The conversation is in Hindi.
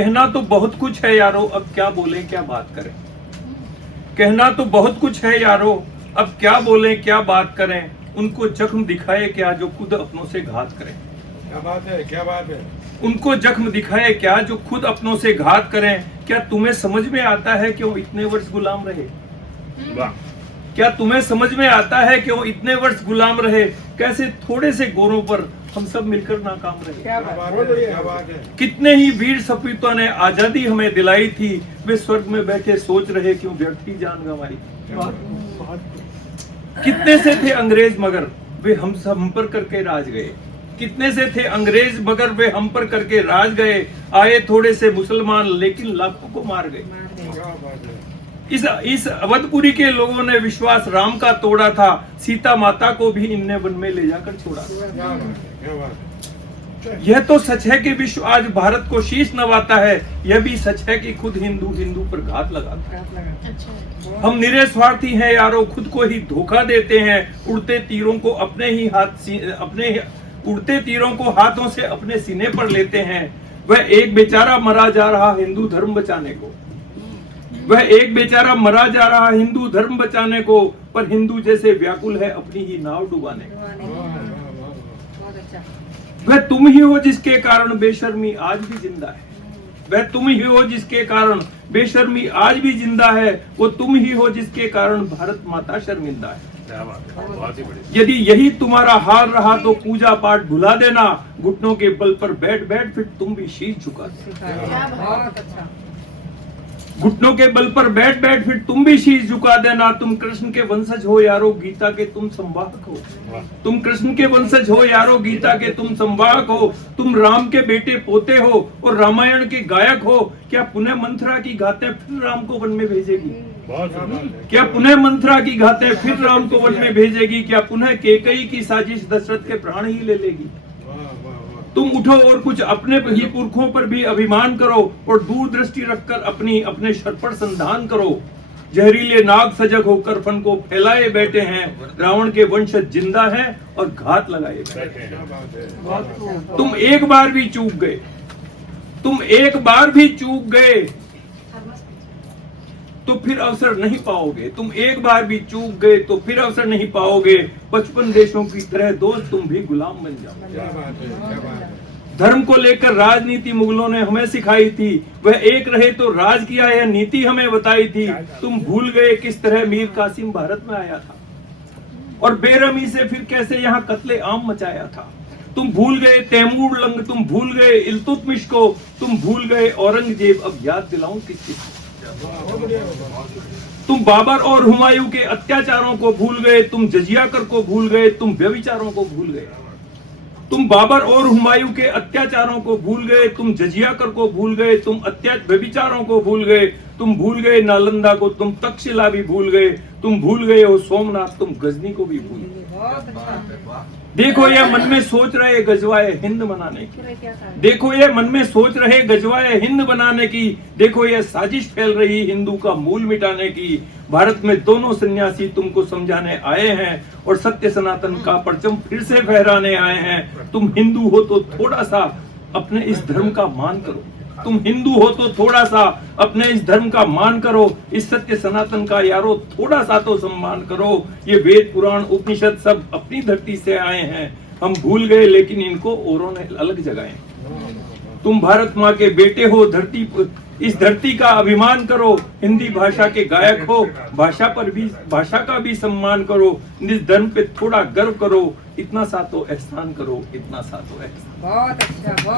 कहना तो बहुत कुछ है यारो, अब क्या बोले क्या बात करें। कहना तो बहुत कुछ है यारो, अब क्या बोले क्या बात करें। उनको जख्म दिखाए क्या जो खुद अपनों से घात करें। क्या बात है, क्या बात है। उनको जख्म दिखाए क्या जो खुद अपनों से घात करें। क्या तुम्हें समझ में आता है क्यों इतने वर्ष गुलाम रहे। वाह। क्या तुम्हें समझ में आता है क्यों इतने वर्ष गुलाम रहे। कैसे थोड़े से गोरों पर हम सब मिलकर नाकाम रहे। क्या बात है, क्या बात है। कितने ही वीर सपूतों ने आजादी हमें दिलाई थी। वे स्वर्ग में बैठे सोच रहे क्यों व्यर्थ की जान गंवाई। कितने से थे अंग्रेज मगर वे हम पर करके राज गए। कितने से थे अंग्रेज मगर वे हम पर करके राज गए। आए थोड़े से मुसलमान लेकिन लाखों को मार गए। क्या बात है। इस अवधपुरी के लोगों ने विश्वास राम का तोड़ा था। सीता माता को भी इनने वन में ले जाकर छोड़ा। क्या बात है, क्या बात है। यह तो सच है कि विश्व आज भारत को शीश नवाता है। यह भी सच है कि खुद हिंदू हिंदू पर घात लगाता है। हम निरे स्वार्थी हैं यारो, खुद को ही धोखा देते हैं। उड़ते तीरों को हाथों से अपने सीने पर लेते हैं। वह एक बेचारा मरा जा रहा हिंदू धर्म बचाने को। वह एक बेचारा मरा जा रहा हिंदू धर्म बचाने को। पर हिंदू जैसे व्याकुल है अपनी ही नाव डुबाने को। वह तुम ही हो जिसके कारण बेशर्मी आज भी जिंदा है। वह तुम ही हो जिसके कारण बेशर्मी आज भी जिंदा है। वो तुम ही हो जिसके कारण भारत माता शर्मिंदा है। यदि यही तुम्हारा हाल रहा तो पूजा पाठ भुला देना। घुटनों के बल पर बैठ बैठ फिर तुम भी शीश झुका देना। घुटनों के बल पर बैठ बैठ फिर तुम भी शीश झुका देना। तुम कृष्ण के वंशज हो यारो, गीता के तुम संवाहक हो। तुम कृष्ण के वंशज हो यारो, गीता के तुम संवाहक हो। तुम राम के बेटे पोते हो और रामायण के गायक हो। क्या पुनः मंथरा की गातें फिर राम को वन में भेजेगी। क्या पुनः मंथरा की गातें फिर राम को वन में भेजेगी। क्या पुनः केकई की साजिश दशरथ के प्राण ही ले लेगी। तुम उठो और कुछ अपने ही पुरखों पर भी अभिमान करो और दूरदृष्टि रखकर अपने शर पर संधान करो। जहरीले नाग सजग होकर फन को फैलाए बैठे हैं। रावण के वंशज जिंदा हैं और घात लगाए बैठे हैं। तुम एक बार भी चूक गए। तुम एक बार भी चूक गए तो फिर अवसर नहीं पाओगे। तुम एक बार भी चूक गए तो फिर अवसर नहीं पाओगे। 55 देशों की तरह दोस्त तुम भी गुलाम बन जाओ। क्या बात है, क्या बात है। धर्म को लेकर राजनीति मुगलों ने हमें सिखाई थी। वह एक रहे तो राज किया यह नीति हमें बताई थी। तुम भूल गए किस तरह मीर कासिम भारत में आया था और बेरहमी से फिर कैसे यहाँ कत्ले आम मचाया था। तुम भूल गए तैमूर लंग, तुम भूल गए इल्तुतमिश को, तुम भूल गए औरंगजेब। अब याद दिलाऊं किसको। तुम बाबर और हुमायूं के अत्याचारों को भूल गए। तुम जजिया कर को भूल गए। तुम व्यभिचारों को भूल गए। तुम बाबर और हुमायूं के अत्याचारों को भूल गए। तुम जजिया कर को भूल गए। तुम व्यभिचारों को भूल गए। तुम भूल गए नालंदा को। तुम तक्षशिला भी भूल गए। तुम भूल गए हो सोमनाथ। तुम गजनी को भी भूल गए। देखो ये मन में सोच रहे गजवाए हिंद बनाने की। देखो ये मन में सोच रहे गजवाए हिंद बनाने की। देखो ये साजिश फैल रही हिंदू का मूल मिटाने की। भारत में दोनों सन्यासी तुमको समझाने आए हैं और सत्य सनातन का परचम फिर से फहराने आए हैं। तुम हिंदू हो तो थोड़ा सा अपने इस धर्म का मान करो। तुम हिंदू हो तो थोड़ा सा अपने इस धर्म का मान करो। इस सत्य सनातन का यारो थोड़ा सा तो सम्मान करो। ये वेद पुराण उपनिषद सब अपनी धरती से आए हैं। हम भूल गए लेकिन इनको औरों ने अलग जगाए। तुम भारत माँ के बेटे हो, इस धरती का अभिमान करो। हिंदी भाषा के गायक हो, भाषा का भी सम्मान करो। इस धर्म पे थोड़ा गर्व करो। इतना सा तो एहसान करो। इतना सा तो एहसान। बहुत अच्छा।